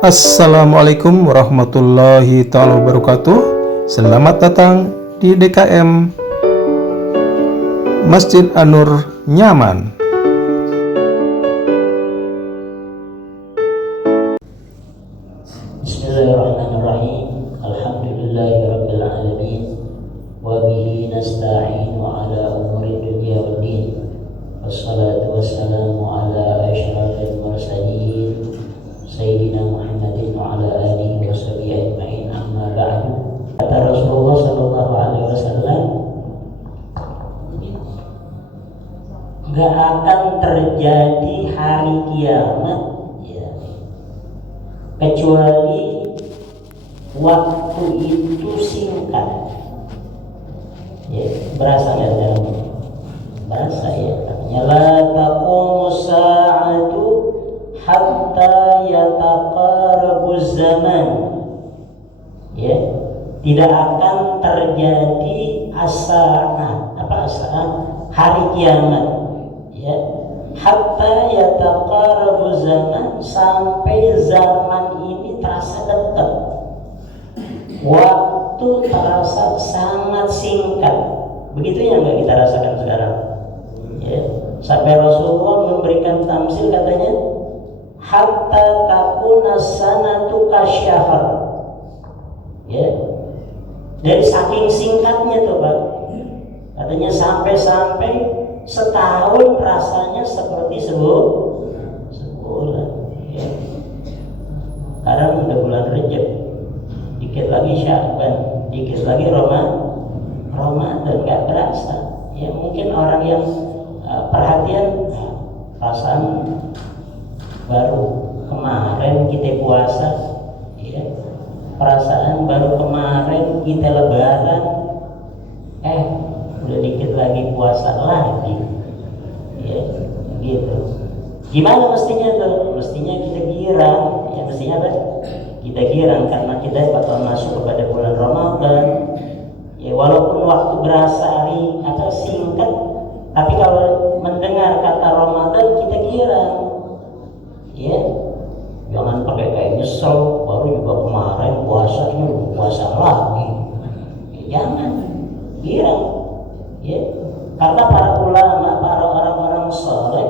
Assalamualaikum warahmatullahi taala wabarakatuh. Selamat datang di DKM Masjid An-Nur Nyaman. Bismillahirrahmanirrahim. Alhamdulillahirabbil alamin. Wa bihi nasta'inu ala umuri dunya waddin. Wassalatu wassalamu ala asyrafil mursalin Sayyidina Muhammadin wa ala alihi wa sahbihi ajma'in, amma ba'du. Kata Rasulullah sallallahu alaihi wasallam, gak akan terjadi hari kiamat ya, kecuali waktu itu singkat. Ya, berasa nggak dalam? Berasa ya. Katanya la taqumu sa'atu hatta yataqarabu zaman. Ya, tidak akan terjadi hari kiamat. Ya, hatta yataqarabu zaman, sampai zaman ini terasa dekat. Waktu terasa sangat singkat. Begitu ya nggak kita rasakan sekarang? Ya, sampai Rasulullah memberikan tamsil, katanya hatta takuna sanatu kasyahr. Ya, dari saking singkatnya tuh Pak, katanya sampai setahun rasanya seperti sebulan. Ya. Sekarang udah bulan Rejab, dikit lagi Sya'ban, dikit lagi Ramadan, nggak berasa. Ya, mungkin orang yang perhatian, perasaan baru kemarin kita puasa, ya, perasaan baru kemarin kita lebaran, udah dikit lagi puasa lagi, ya, gitu. Gimana mestinya tuh? Mestinya kita girang, ya, mestinya apa? Kita girang karena kita bakal masuk kepada bulan Ramadan. Ya, walaupun waktu berasa singkat, tapi kalau mendengar kata Ramadan kita girang. Ya, jangan pakai kayak nyesel, baru juga kemarin puasa lagi. Ya, jangan girang. Ya, karena para ulama, para orang-orang soleh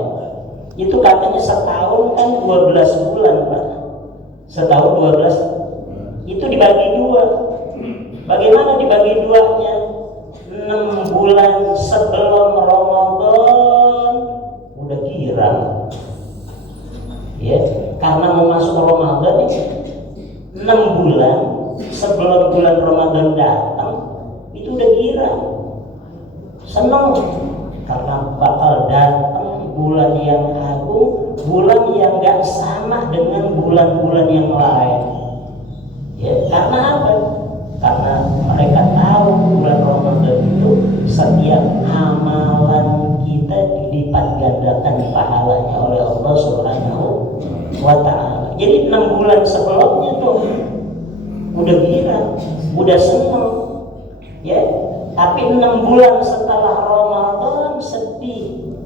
itu katanya setahun kan 12 bulan Pak. Setahun 12 itu dibagi dua. Bagaimana dibagi duanya? 6 bulan sebelum Ramadan udah girang. Ya, karena mau masuk Ramadan itu 6 bulan sebelum bulan Ramadan datang itu udah girang, senang karena bakal datang bulan yang agung, bulan yang gak sama dengan bulan-bulan yang lain. Ya, karena apa? Karena mereka tahu bulan Ramadan itu setiap amalan kita dilipat gandakan pahalanya oleh Allah Subhanahu wa ta'ala. Jadi 6 bulan sebelumnya tuh udah girang, udah senang. Ya, tapi 6 bulan setelah Ramadan sedih.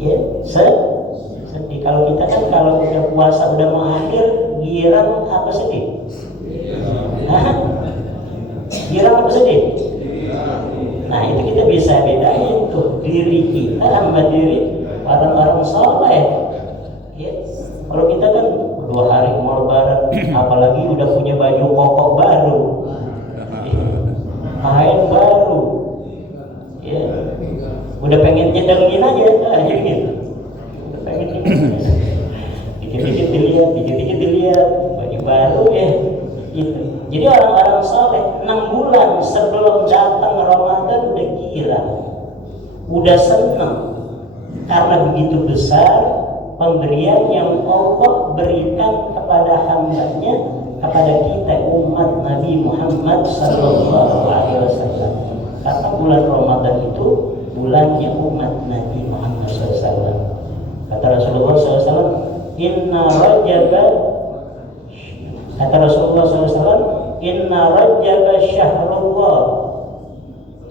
Ya, sedih. Kalau kita kan kalau udah puasa udah mau akhir, girang apa sedih? Girang apa sedih? Nah, itu kita bisa bedain tuh diri kita sama diri orang-orang soleh. Ya, kalau kita kan 2 hari mau lebaran, apalagi udah punya baju koko baru, kain baru, ya, udah pengen nyedengin aja, gitu. Udah pengen dikit-dikit dilihat baju baru ya, gitu. Jadi orang-orang soleh 6 bulan sebelum datang Ramadan udah gila, udah senang karena begitu besar pemberian yang Allah berikan kepada hambanya, kepada kita umat Nabi Muhammad sallallahu alaihi wasallam. Kata bulan Ramadan itu bulannya umat Nabi Muhammad SAW. Kata Rasulullah SAW, kata Rasulullah SAW, inna Rajab syahrullah.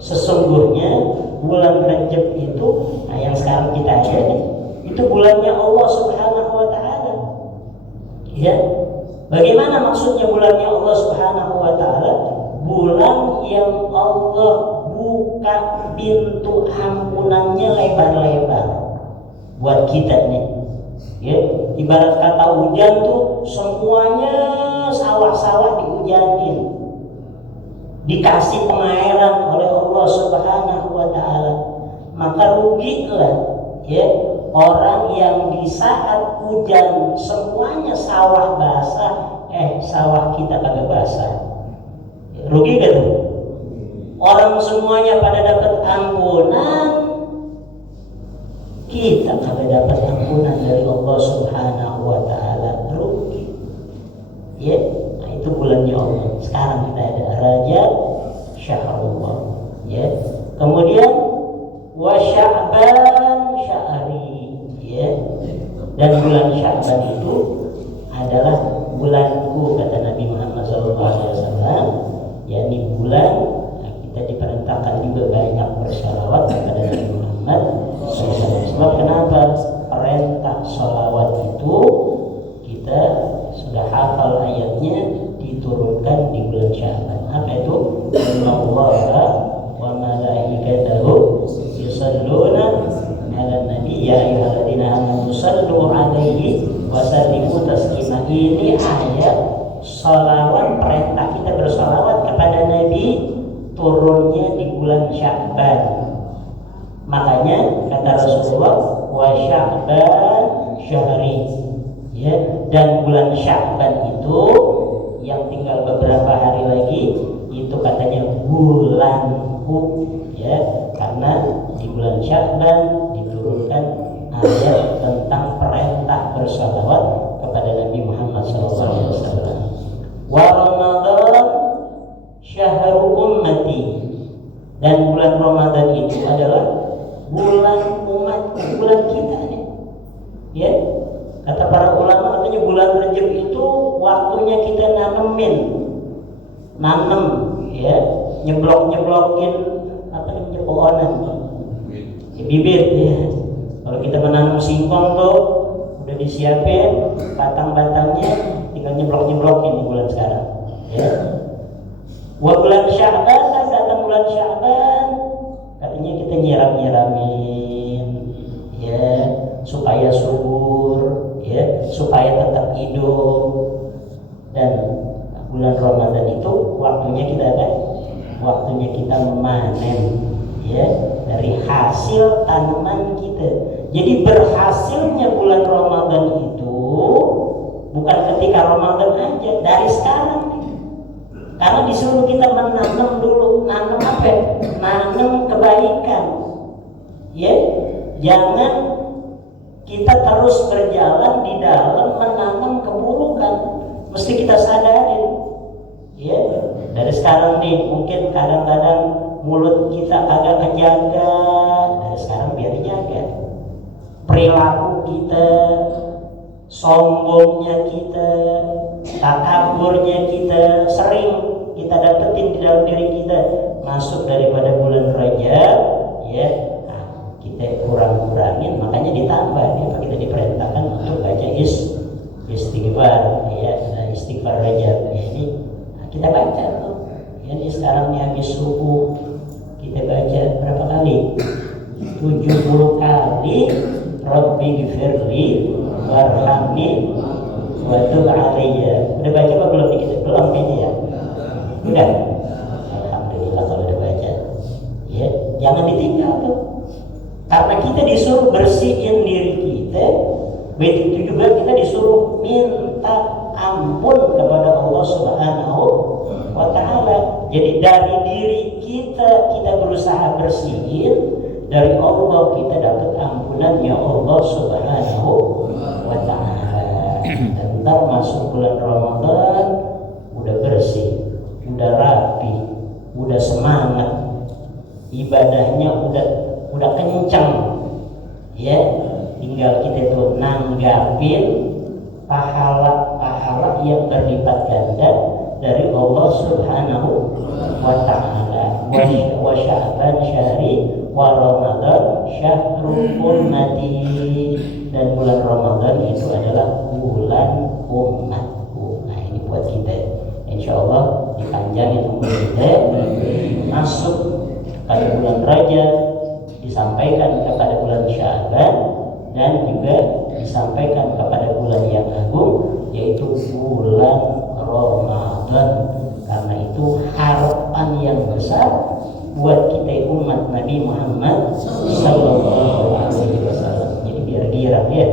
Sesungguhnya bulan Rajab itu, yang sekarang kita ada, itu bulannya Allah Subhanahu wa ta'ala. Ya, Bagaimana maksudnya bulannya Allah Subhanahu wa taala? Bulan yang Allah buka pintu ampunannya lebar-lebar buat kita nih. Ya, ibarat kata hujan tuh semuanya sawah-sawah dihujanin, dikasih pengairan oleh Allah Subhanahu wa taala. Maka rugilah ya orang yang di saat hujan semuanya sawah basah, sawah kita kagak basah. Rugi gak tuh? Orang semuanya pada dapat ampunan, kita kagak dapat ampunan dari Allah Subhanahu wa taala, rugi. Ya, nah itu bulannya Allah. Sekarang kita ada Rajab, Syahrullah. Ya. Kemudian wa Sya'ban syahri, ya. Dan bulan Sya'ban itu adalah bulanku, kata Nabi Muhammad SAW. yakni bulan kita diperintahkan juga banyak bersalawat kepada Nabi Muhammad SAW. Sebab kenapa? Perintah salawat itu kita sudah hafal ayatnya, diturunkan di bulan Sya'ban. Apa itu? Innallaha wa malaikatahu yusalluna 'alan nabi ya ayyuhalladzina amanu sallu 'alaihi wa sallimu taslima. Ini ayat salawat, perintah kita bersalawat kepada Nabi turunnya di bulan Sya'ban. Makanya kata Rasulullah wa Sya'ban syahri, ya, dan bulan Sya'ban itu yang tinggal beberapa hari lagi itu katanya bulanku, ya, karena di bulan Sya'ban diturunkan ayat tentang perintah bersalawat kepada Nabi Muhammad SAW. Wa Ramadan syahru ummati, dan bulan Ramadan itu adalah bulan umat, bulan kita nih. Ya, kata para ulama katanya bulan Rajab itu waktunya kita nanam, ya, nyeblok-nyeblokin apa namanya pohonan, ya, bibit ya. Kalau kita menanam singkong tuh udah disiapin batang-batangnya, tinggal nyeblok-nyeblokin di bulan sekarang, ya. Wa bulan Sya'ban, datang bulan Sya'ban, katanya kita nyiram-nyiramin, ya, supaya subur, ya, supaya tetap hidup. Dan bulan Ramadan itu waktunya kita apa? Waktunya kita memanen, ya, dari hasil tanaman kita. Jadi berhasilnya bulan Ramadan itu bukan ketika Ramadan aja, dari sekarang. Karena disuruh kita menanam dulu. Nanam apa? Nanam kebaikan, ya. Jangan kita terus berjalan di dalam menanam keburukan. Mesti kita sadarin, ya. Dari sekarang nih, mungkin kadang-kadang mulut kita agak kejaga, dari sekarang biar dijaga. Perilaku kita, sombongnya kita, takaburnya kita, sering kita dapetin di dalam diri kita. Masuk daripada bulan Rajab, ya, nah, kita kurang-kurangin, makanya ditambah ya, kita diperintahkan untuk baca istighfar, ya, istighfar Rajab, ya, ini nah, kita baca tuh, ya, ini sekarang nih habis subuh kita baca berapa kali? 70 kali. Rabbi gfirli warhamni wa tub alayya. Udah baca apa belum nih? Belum kayaknya ya. Udah. Alhamdulillah kalau udah baca. Ya, jangan ditinggal tuh. Karena kita disuruh bersihin diri kita, begitu juga kita disuruh minta ampun kepada Allah Subhanahu wa taala. Jadi dari diri kita berusaha bersihin, dari Allah kita dapat ampunannya Allah Subhanahu wa ta'ala. Dan ntar masuk bulan Ramadan udah bersih, udah rapi, udah semangat, ibadahnya udah kencang, ya. Tinggal kita tuh nanggapin pahala-pahala yang berlipat ganda dari Allah Subhanahu wa ta'ala. Wa Sya'ban syahri wa Ramadan syahrul ummati, dan bulan Ramadan itu adalah bulan umatku. Nah, insya Allah dipanjangin umur kita, masuk pada bulan Rajab, disampaikan kepada bulan Sya'ban, dan juga disampaikan kepada bulan yang agung, yaitu bulan Ramadan. Karena itu harapan yang besar buat kita umat Nabi Muhammad Sallallahu Alaihi Wasallam. Jadi biar girang ya,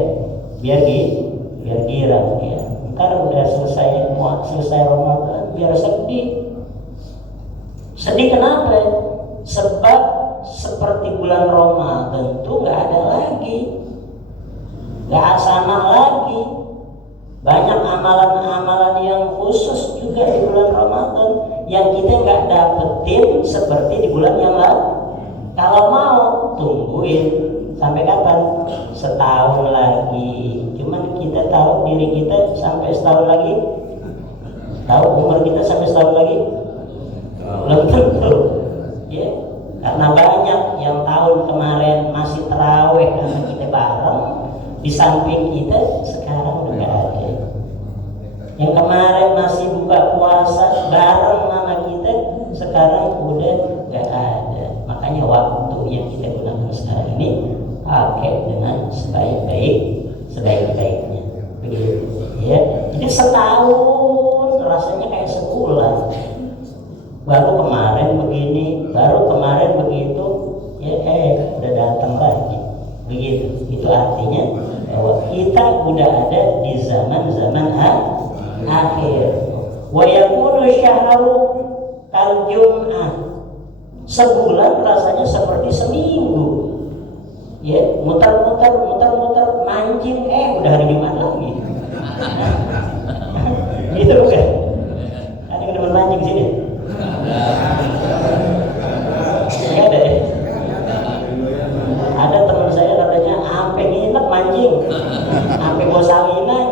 biar girang ya. Ntar udah selesai Ramadan, biar sedih. Sedih kenapa? Sebab seperti bulan Ramadan tuh nggak ada lagi, nggak sama lagi. Banyak amalan-amalan yang khusus juga di bulan Ramadan yang kita nggak dapetin seperti di bulan yang lalu. Kalau mau tungguin sampai kapan? Setahun lagi. Cuman kita tahu diri kita sampai setahun lagi. Tahu umur kita sampai setahun lagi? Belum tentu. Ya, karena banyak yang tahun kemarin masih taraweh sama kita bareng, di samping kita sekarang udah nggak ada. Yang kemarin masih buka puasa bareng sama kita, sekarang udah nggak ada. Makanya waktu yang kita gunakan sekarang ini pakai dengan sebaik-baiknya. Begitu. Ya. Jadi setahun rasanya kayak sebulan. Baru kemarin begini, baru kemarin begitu, ya udah datang lagi. Begitu. Itu artinya bahwa kita udah ada di zaman-zaman akhir. Wa yakunu syahru kal jum'ah. Sebulan rasanya seperti seminggu. Ya, muter-muter mancing, udah hari Jumat lagi. Gitu bukan? Ada yang udah mancing sini? Enggak ada ya? Ada teman saya katanya sampai nginep mancing, sampai bawa salinan.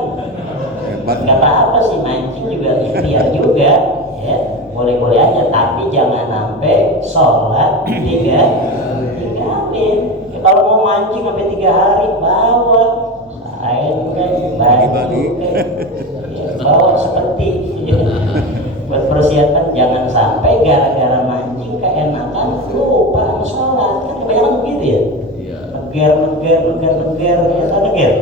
Nggak apa-apa sih, mancing juga ikhtiar juga, ya boleh-boleh aja, tapi jangan sampai sholat tinggalin. Ya, kalau mau mancing sampai 3 hari bawa bagi-bagi, ya, bawa seperti buat persiapan. Jangan sampai gara-gara mancing keenakan lupa sholat. Kan kebanyakan begitu ya. Neger.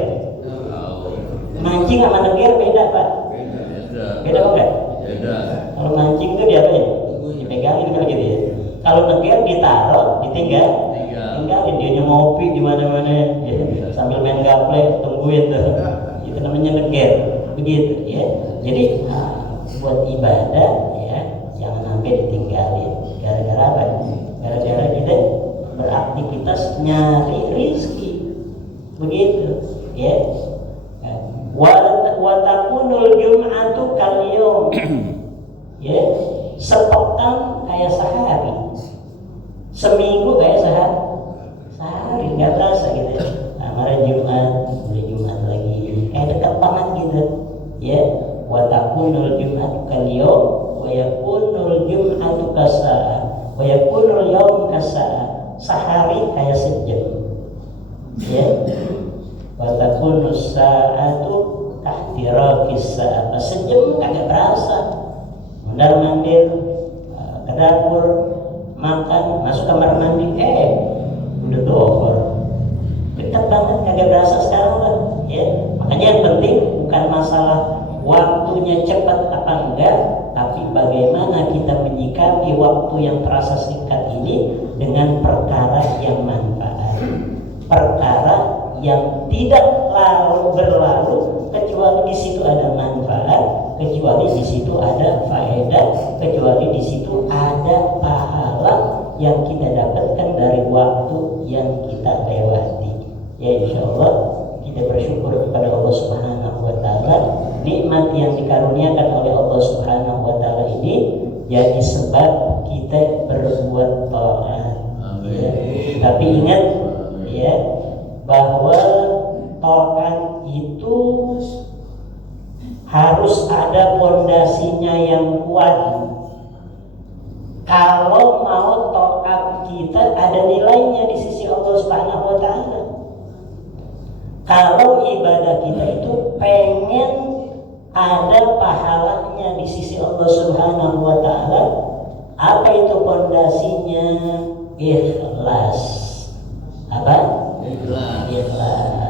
Mancing sama neger beda Pak. Beda apa enggak? Beda. Kalau mancing tuh diapain? Dipegangin kan gitu ya. Kalau neger ditaruh, tinggalin, dia ngopi di mana-mana ya. Sambil main gaple, tungguin tuh. Itu namanya neger. Begitu ya. Jadi buat ibadah ya jangan sampai ditinggalin. Gara-gara apa? Gara-gara kita beraktivitas nyari rizki. Begitu ya. Wa takunul jum'atu kal yawm. Ya, sepekan kayak sehari. Seminggu kayak sehari, enggak terasa gitu. Nah, kemarin Jumat lagi. Dekat banget gitu. Ya, wa takunul jum'atu kal yawm wa yakunul jum'atu kasa'ah wa yakunul yawm kasa'ah. Sehari kayak sejam. Ya. Wa takunus sa'atu kahtirakis sa'ah. Sejam kagak berasa. Mondar-mandir ke dapur, makan, masuk kamar mandi, udah dohor. Dekat banget, kagak berasa sekarang kan. Ya. Makanya yang penting bukan masalah waktunya cepat apa enggak, tapi bagaimana kita menyikapi waktu yang terasa singkat ini dengan perkara yang manfaat, perkara yang tidak berlalu kecuali di situ ada manfaat, kecuali di situ ada faedah, kecuali di situ ada pahala yang kita dapatkan dari waktu yang kita lewati. Ya, insyaallah kita bersyukur kepada Allah Subhanahu wa taala, nikmat yang dikaruniakan oleh Allah Subhanahu wa taala ini jadi sebab kita berbuat taat. Ya. Tapi ingat ya bahwa taat itu harus ada fondasinya yang kuat. Kalau mau taat kita ada nilainya di sisi Allah Subhanahu wa taala. Kalau ibadah kita itu pengen ada pahalanya di sisi Allah Subhanahu wa taala. Apa itu pondasinya? Ikhlas. Apa? Ikhlas.